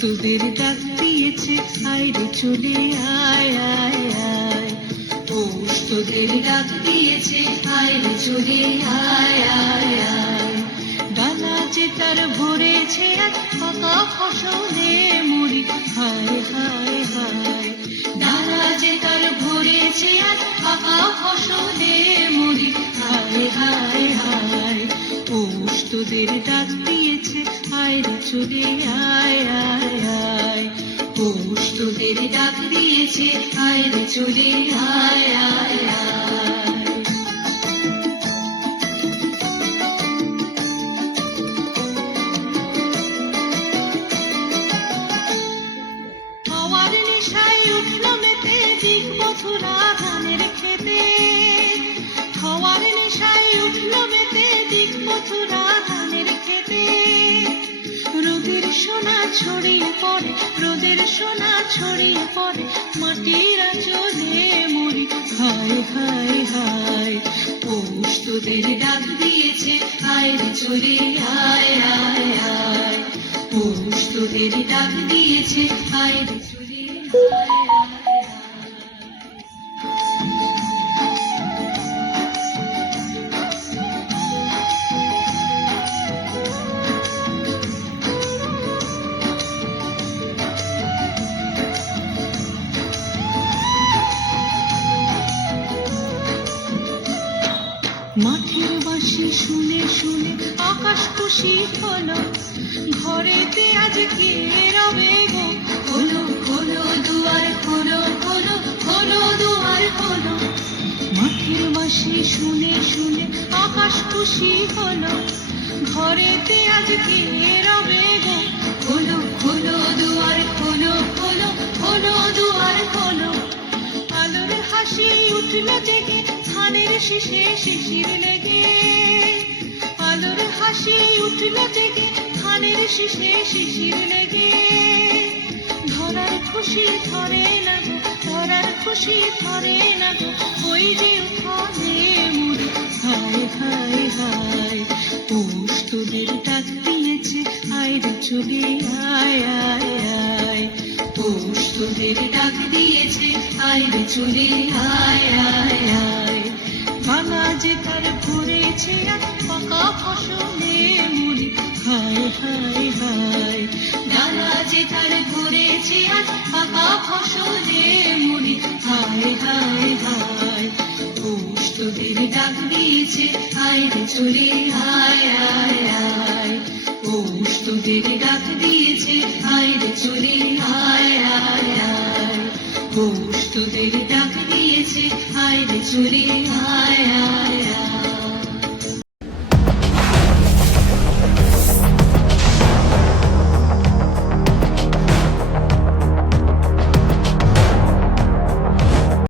তোদের ডাক দিয়েছে, আয় রে চলে আয় আয় আয়। পৌষ তোদের ডাক দিয়েছে, আয় রে চলে আয় আয় আয়। ডালা যে তার ভরেছে আজ পাকা ফসলে মুড়ি, হায় হায় হায়। ডালা যে তার ভরেছে আজ পাকা ফসলে মুড়ি, হায় হায় হায়। পৌষ তোদের ডাক দিয়েছে, আয় রে চলে আয় আয় আয়। পৌষ তোদের ডাক দিয়েছে, আয় রে চলে আয় আয় আয়। হাওয়ার নেশায় উঠল মেতে দিক মথুরা ধানের খেতে। হাওয়ার নেশায় উঠল মেতে দিক মথুরা ধানের খেতে। রোদের সোনা ছড়িয়ে পড়ে, রোদের সোনা ছড়িয়ে পড়ে মাটির আঁচলে মুড়ি, হায় হায় হায়। পৌষ তোদের ডাক দিয়েছে, আয় রে চলে আয় আয় আয়। পৌষ তোদের ডাক দিয়েছে, আয় রে চলে আয় আয় আয়। মাঠের বাঁশি শুনে শুনে আকাশ খুশি হলো, ঘরেতে আজ কে রবে গো। খোলো খোলো দুয়ার খোলো, খোলো খোলো দুয়ার খোলো। মাঠের বাঁশি শুনে শুনে আকাশ খুশি হলো, ঘরেতে আজ কে রবে গো। খোলো খোলো দুয়ার খোলো, খোলো খোলো দুয়ার খোলো। আলোর হাসি উঠল জেগে ধানের শীষে শিশির লেগে। আলোর হাসি উঠল জেগে ধানের শীষে শিশির লেগে। ধরার খুশি ধরে না গো, ধরার খুশি ধরে না গো, ওই যে উঠানে মুড়ি, হায় হায় হায়। পৌষ তোদের ডাক দিয়েছে, আয় রে চলে আয় আয় আয়। পৌষ তোদের ডাক দিয়েছে, আয় রে চলে আয় আয় আয়। ডালা যে তার ভরেছে আজ পাকা ফসলে মুড়ি, হায় হায় হায়। ডালা যে তার ভরেছে আজ পাকা ফসলে মুড়ি, হায় হায় হায়। পৌষ তোদের ডাক দিয়েছে, আয় রে চলে আয় আয় আয়। পৌষ তোদের ডাক দিয়েছে, আয় রে চলে আয় আয় আয়। পৌষ তোদের ডাক দিয়েছে, আয় রে চলে আয়